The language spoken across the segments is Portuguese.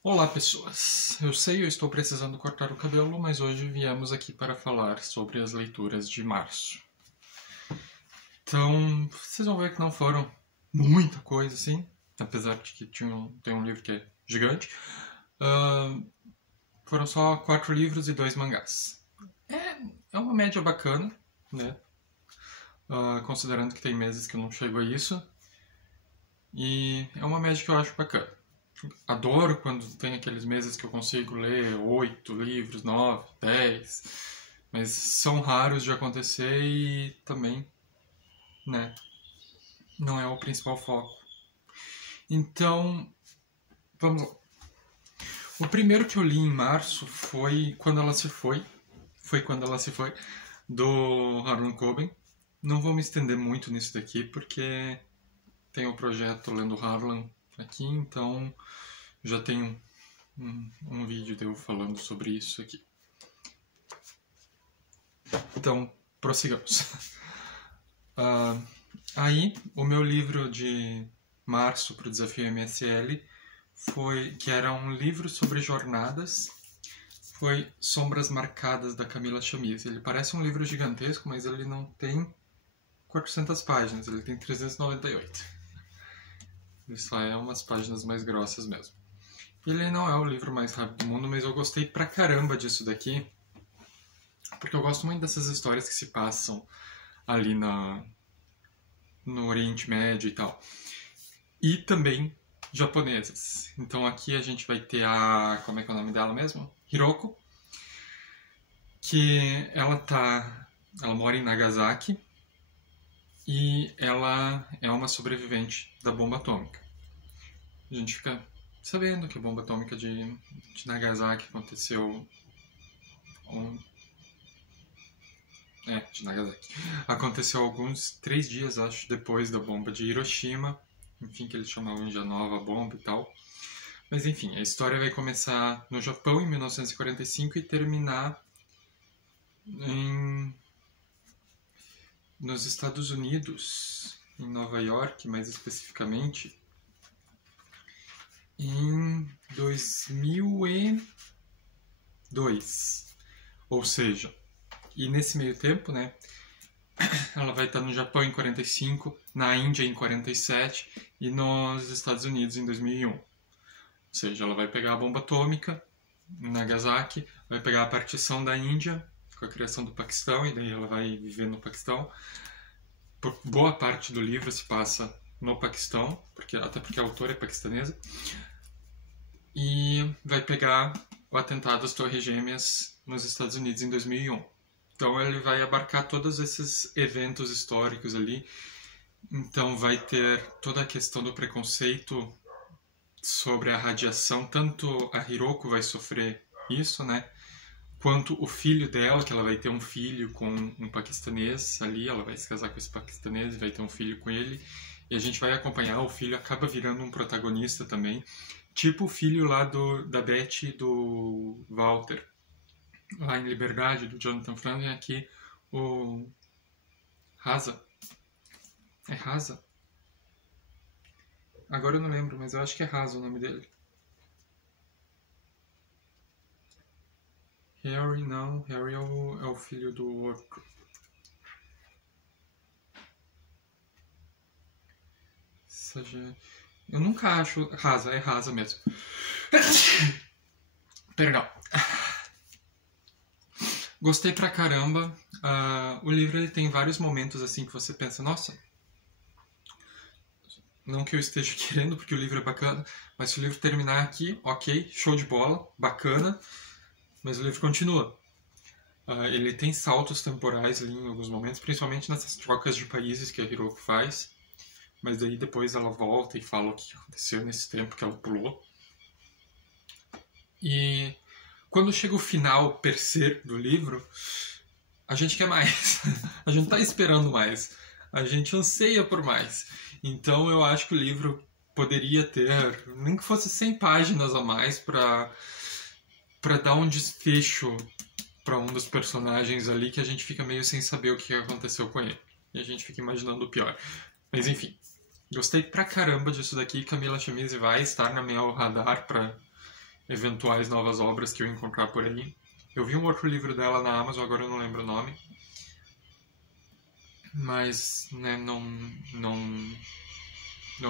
Olá, pessoas! Eu sei, eu estou precisando cortar o cabelo, mas hoje viemos aqui para falar sobre as leituras de março. Então, vocês vão ver que não foram muita coisa assim, apesar de que tem um livro que é gigante. Ah, foram só 4 livros e 2 mangás. É uma média bacana, né? Considerando que tem meses que eu não chego a isso. E é uma média que eu acho bacana. Adoro quando tem aqueles meses que eu consigo ler 8 livros, 9, 10, mas são raros de acontecer e também, né, não é o principal foco. Então, vamos lá. O primeiro que eu li em março foi Quando Ela Se Foi, do Harlan Coben. Não vou me estender muito nisso daqui, porque tem o projeto Lendo Harlan aqui, então já tem um vídeo de eu falando sobre isso aqui. Então, prossigamos. Aí, o meu livro de março para o Desafio MSL foi, que era um livro sobre jornadas, foi Sombras Marcadas, da Camila Chamis. Ele parece um livro gigantesco, mas ele não tem 400 páginas, ele tem 398. Ele só é umas páginas mais grossas mesmo. Ele não é o livro mais rápido do mundo, mas eu gostei pra caramba disso daqui, porque eu gosto muito dessas histórias que se passam ali no Oriente Médio e tal. E também japonesas. Então aqui a gente vai ter a... como é que é o nome dela mesmo? Hiroko. Que ela mora em Nagasaki e ela é uma sobrevivente da bomba atômica. A gente fica sabendo que a bomba atômica de Nagasaki aconteceu... de Nagasaki. Aconteceu alguns 3 dias, acho, depois da bomba de Hiroshima. Enfim, que eles chamavam de a nova bomba e tal. Mas enfim, a história vai começar no Japão em 1945 e terminar nos Estados Unidos, em Nova York, mais especificamente, em 2002. Ou seja, e nesse meio tempo, né, ela vai estar no Japão em 45, na Índia em 47 e nos Estados Unidos em 2001. Ou seja, ela vai pegar a bomba atômica em Nagasaki, vai pegar a partição da Índia com a criação do Paquistão, e daí ela vai viver no Paquistão. Boa parte do livro se passa no Paquistão, até porque a autora é paquistanesa. E vai pegar o atentado às Torres Gêmeas nos Estados Unidos em 2001. Então ele vai abarcar todos esses eventos históricos ali. Então vai ter toda a questão do preconceito sobre a radiação. Tanto a Hiroko vai sofrer isso, né? Quanto o filho dela, que ela vai ter um filho com um paquistanês ali, ela vai se casar com esse paquistanês e vai ter um filho com ele. E a gente vai acompanhar, o filho acaba virando um protagonista também. Tipo o filho lá da Beth e do Walter. Lá em Liberdade, do Jonathan Franzen, aqui o Haza. É Haza? Agora eu não lembro, mas eu acho que é Haza o nome dele. Harry não, Harry é o filho do outro. Eu nunca acho Haza, é Haza mesmo. Perdão. Gostei pra caramba. O livro ele tem vários momentos assim que você pensa, nossa, não que eu esteja querendo, porque o livro é bacana, mas se o livro terminar aqui, ok, show de bola, bacana, mas o livro continua. Ele tem saltos temporais ali em alguns momentos, principalmente nessas trocas de países que a Hiroko faz, mas daí depois ela volta e fala o que aconteceu nesse tempo que ela pulou. E quando chega o final per se do livro, a gente quer mais. A gente tá esperando mais. A gente anseia por mais. Então eu acho que o livro poderia ter, nem que fosse 100 páginas a mais para dar um desfecho para um dos personagens ali, que a gente fica meio sem saber o que aconteceu com ele. E a gente fica imaginando o pior. Mas enfim, gostei pra caramba disso daqui. Camila Chamise vai estar no meu radar para eventuais novas obras que eu encontrar por aí. Eu vi um outro livro dela na Amazon, agora eu não lembro o nome. Mas, né, não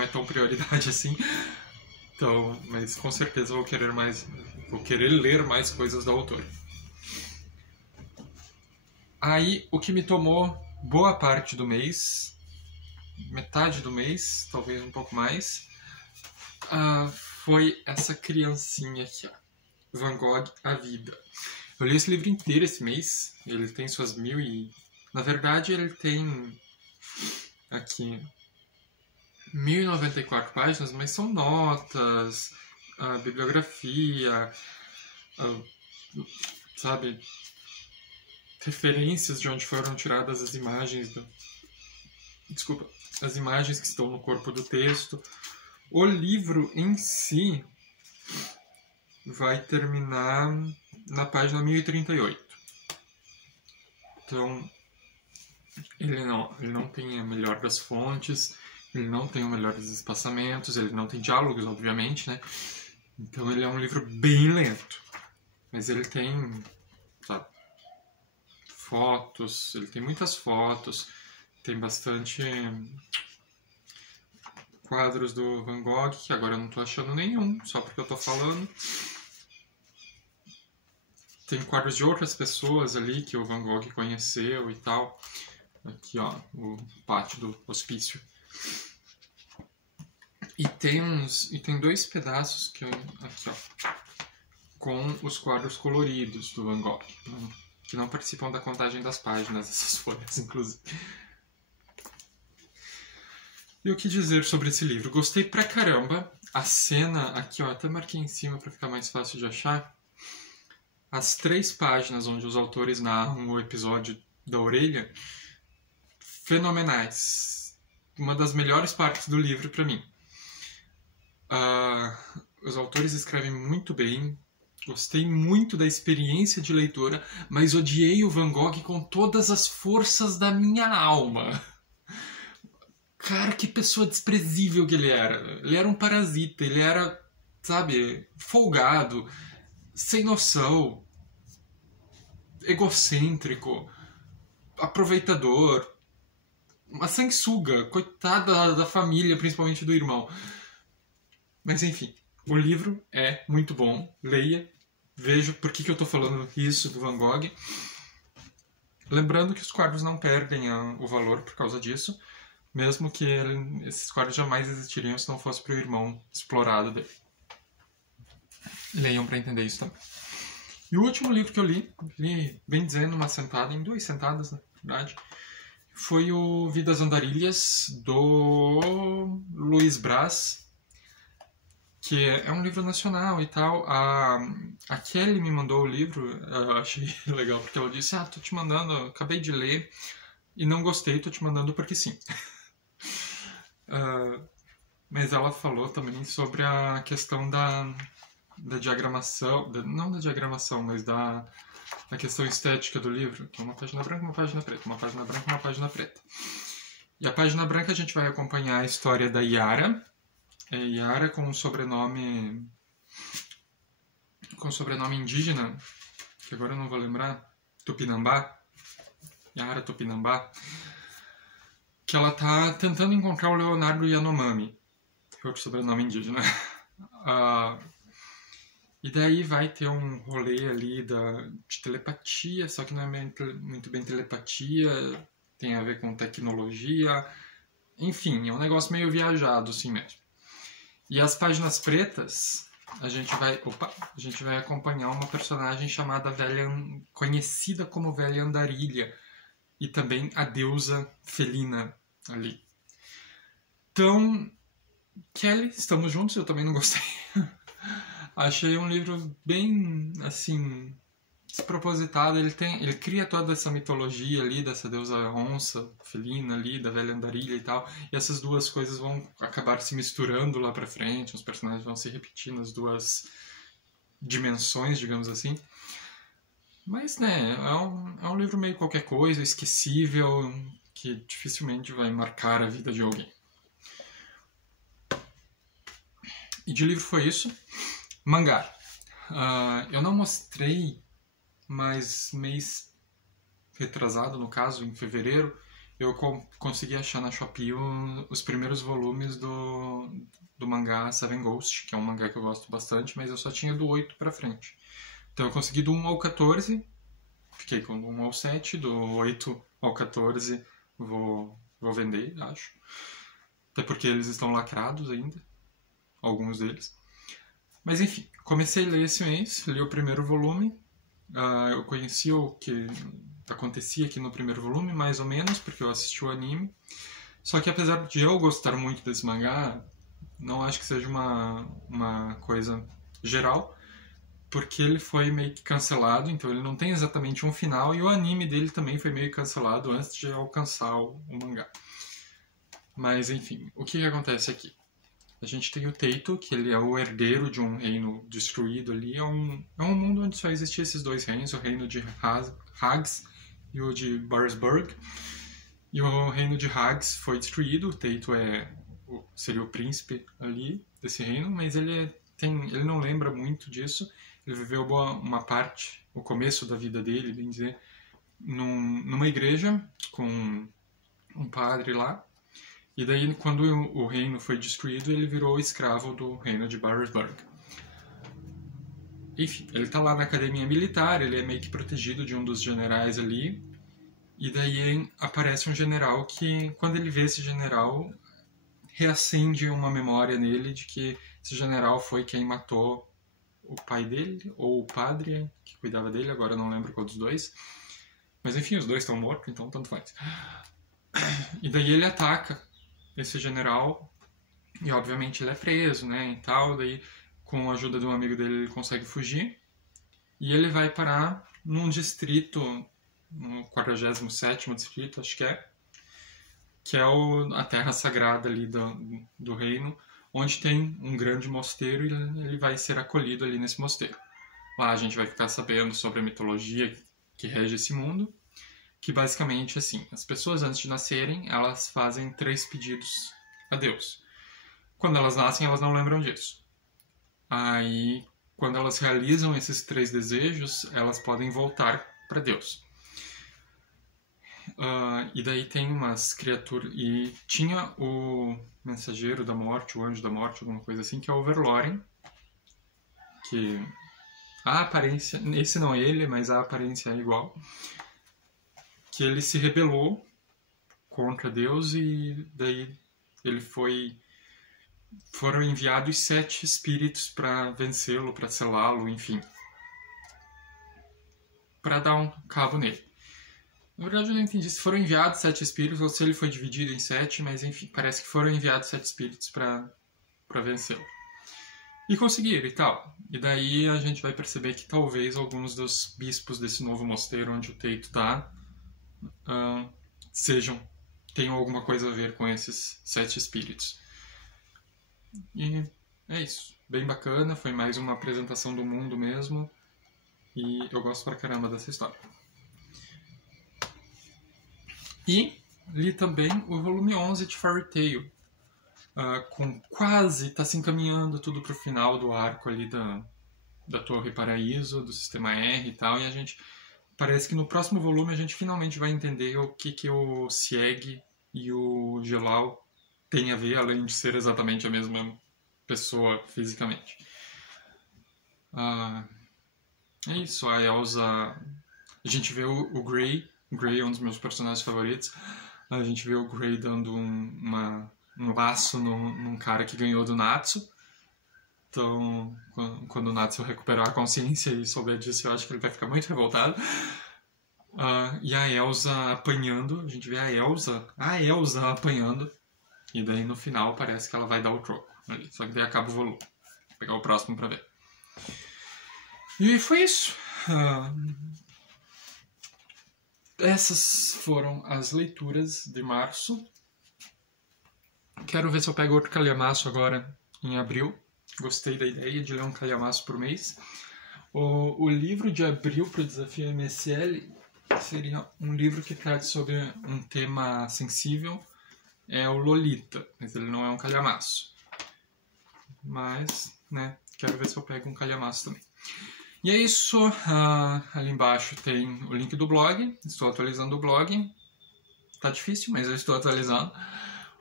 é tão prioridade assim. Então, mas com certeza vou querer ler mais coisas da autora. Aí, o que me tomou boa parte do mês, metade do mês, talvez um pouco mais, foi essa criancinha aqui, ó. Van Gogh, A Vida. Eu li esse livro inteiro esse mês. Ele tem suas 1000 e... Na verdade, ele tem aqui 1094 páginas, mas são notas, bibliografia, sabe, referências de onde foram tiradas as imagens as imagens que estão no corpo do texto. O livro em si vai terminar na página 1038. Então, ele não tem a melhor das fontes, ele não tem o melhor dos espaçamentos, ele não tem diálogos, obviamente, né? Então ele é um livro bem lento. Mas ele tem, sabe, fotos, ele tem muitas fotos, tem bastante quadros do Van Gogh, que agora eu não tô achando nenhum, só porque eu tô falando. Tem quadros de outras pessoas ali que o Van Gogh conheceu e tal. Aqui, ó, o pátio do hospício. E tem dois pedaços que aqui, ó, com os quadros coloridos do Van Gogh, que não participam da contagem das páginas, essas folhas, inclusive. E o que dizer sobre esse livro? Gostei pra caramba. A cena, aqui, ó, até marquei em cima para ficar mais fácil de achar. As 3 páginas onde os autores narram o episódio da orelha, fenomenais. Uma das melhores partes do livro para mim. Os autores escrevem muito bem. Gostei muito da experiência de leitora, mas odiei o Van Gogh com todas as forças da minha alma. Cara, que pessoa desprezível que ele era. Ele era um parasita, ele era, sabe, folgado, sem noção, egocêntrico, aproveitador, uma sanguessuga, coitada da família, principalmente do irmão. Mas enfim, o livro é muito bom, leia, veja por que eu tô falando isso do Van Gogh. Lembrando que os quadros não perdem o valor por causa disso, mesmo que esses quadros jamais existiriam se não fosse pro irmão explorado dele. Leiam para entender isso também. E o último livro que eu li bem dizendo, uma sentada, em 2 sentadas, na verdade, foi o Vidas Andarilhas, do Luiz Braz, que é um livro nacional e tal. A Kelly me mandou o livro, eu achei legal, porque ela disse, tô te mandando, acabei de ler e não gostei, tô te mandando porque sim. Mas ela falou também sobre a questão da diagramação, não da diagramação, mas da questão estética do livro, que é uma página branca e uma página preta, uma página branca e uma página preta. E a página branca a gente vai acompanhar a história da Yara, Yara com um sobrenome indígena, que agora eu não vou lembrar, Tupinambá, Yara Tupinambá, que ela tá tentando encontrar o Leonardo Yanomami, que é outro sobrenome indígena. E daí vai ter um rolê ali de telepatia, só que não é muito bem telepatia, tem a ver com tecnologia, enfim, é um negócio meio viajado assim mesmo. E as páginas pretas, a gente vai acompanhar uma personagem chamada conhecida como Velha Andarilha, e também a deusa felina ali. Então, Kelly, estamos juntos, eu também não gostei. Achei um livro bem, assim, despropositado. Ele cria toda essa mitologia ali, dessa deusa onça, felina ali, da Velha Andarilha e tal. E essas duas coisas vão acabar se misturando lá pra frente. Os personagens vão se repetir nas duas dimensões, digamos assim. Mas, né, é um livro meio qualquer coisa, esquecível, que dificilmente vai marcar a vida de alguém. E de livro foi isso. Mangá. Eu não mostrei, mas mês retrasado, no caso, em fevereiro, eu consegui achar na Shopee os primeiros volumes do mangá Seven Ghost, que é um mangá que eu gosto bastante, mas eu só tinha do 8 pra frente. Então eu consegui do 1 ao 14, fiquei com do 1 ao 7, do 8 ao 14 vou vender, acho. Até porque eles estão lacrados ainda, alguns deles. Mas enfim, comecei a ler esse mês, li o primeiro volume. Eu conheci o que acontecia aqui no primeiro volume, mais ou menos, porque eu assisti o anime. Só que apesar de eu gostar muito desse mangá, não acho que seja uma coisa geral, porque ele foi meio que cancelado, então ele não tem exatamente um final, e o anime dele também foi meio cancelado antes de alcançar o mangá. Mas enfim, o que acontece aqui? A gente tem o Teito, que ele é o herdeiro de um reino destruído ali. É um mundo onde só existiam esses dois reinos, o reino de Hags e o de Barsburg. E o reino de Hags foi destruído, o Teito seria o príncipe ali desse reino, mas ele não lembra muito disso. Ele viveu uma parte, o começo da vida dele, bem dizer, numa igreja com um padre lá. E daí, quando o reino foi destruído, ele virou escravo do reino de Barsburg. Enfim, ele tá lá na academia militar, ele é meio que protegido de um dos generais ali. E daí aparece um general que, quando ele vê esse general, reacende uma memória nele de que esse general foi quem matou o pai dele, ou o padre que cuidava dele, agora eu não lembro qual dos dois. Mas enfim, os dois estão mortos, então tanto faz. E daí ele ataca esse general, e obviamente ele é preso, né, e tal, daí com a ajuda de um amigo dele ele consegue fugir, e ele vai parar num distrito, no 47º distrito, acho que é a terra sagrada ali do reino, onde tem um grande mosteiro, e ele vai ser acolhido ali nesse mosteiro. Lá a gente vai ficar sabendo sobre a mitologia que rege esse mundo, que basicamente, assim, as pessoas antes de nascerem, elas fazem 3 pedidos a Deus. Quando elas nascem, elas não lembram disso. Aí, quando elas realizam esses 3 desejos, elas podem voltar para Deus. E daí tem umas criaturas... E tinha o mensageiro da morte, o anjo da morte, alguma coisa assim, que é o Overlorn, que a aparência... Esse não é ele, mas a aparência é igual. Que ele se rebelou contra Deus e daí foram enviados 7 espíritos para vencê-lo, para selá-lo, enfim, para dar um cabo nele. Na verdade eu não entendi se foram enviados 7 espíritos ou se ele foi dividido em 7, mas enfim, parece que foram enviados 7 espíritos para vencê-lo. E conseguiram e tal. E daí a gente vai perceber que talvez alguns dos bispos desse novo mosteiro onde o Teito está tenham alguma coisa a ver com esses 7 espíritos. E é isso. Bem bacana, foi mais uma apresentação do mundo mesmo. E eu gosto pra caramba dessa história. E li também o volume 11 de Fairy Tail. Tá se encaminhando tudo pro final do arco ali da Torre Paraíso, do Sistema R e tal. E a gente... Parece que no próximo volume a gente finalmente vai entender o que o Sieg e o Gelal têm a ver, além de ser exatamente a mesma pessoa fisicamente. É isso, a Elsa... A gente vê o Grey. O Grey é um dos meus personagens favoritos. A gente vê o Grey dando um laço num cara que ganhou do Natsu. Então, quando o Natsu recuperar a consciência e souber disso, eu acho que ele vai ficar muito revoltado. E a Elsa apanhando. A gente vê a Elsa apanhando. E daí no final parece que ela vai dar o troco. Ali. Só que daí acaba o volume. Vou pegar o próximo pra ver. E foi isso. Essas foram as leituras de março. Quero ver se eu pego outro calhamaço agora em abril. Gostei da ideia de ler um calhamaço por mês. O livro de abril para o desafio MSL seria um livro que trata sobre um tema sensível. É o Lolita, mas ele não é um calhamaço. Mas, né, Quero ver se eu pego um calhamaço também. E é isso. Ali embaixo tem o link do blog. Estou atualizando o blog. Tá difícil, mas eu estou atualizando.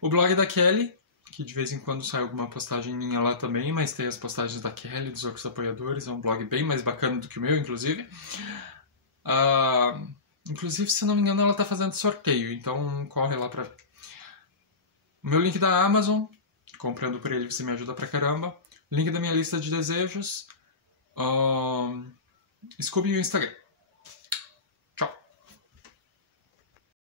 O blog da Kelly, que de vez em quando sai alguma postagem minha lá também, mas tem as postagens da Kelly, dos outros apoiadores. É um blog bem mais bacana do que o meu, inclusive. Inclusive, se não me engano, ela tá fazendo sorteio, então corre lá pra... O meu link da Amazon, comprando por ele você me ajuda pra caramba. Link da minha lista de desejos. Scooby e o Instagram.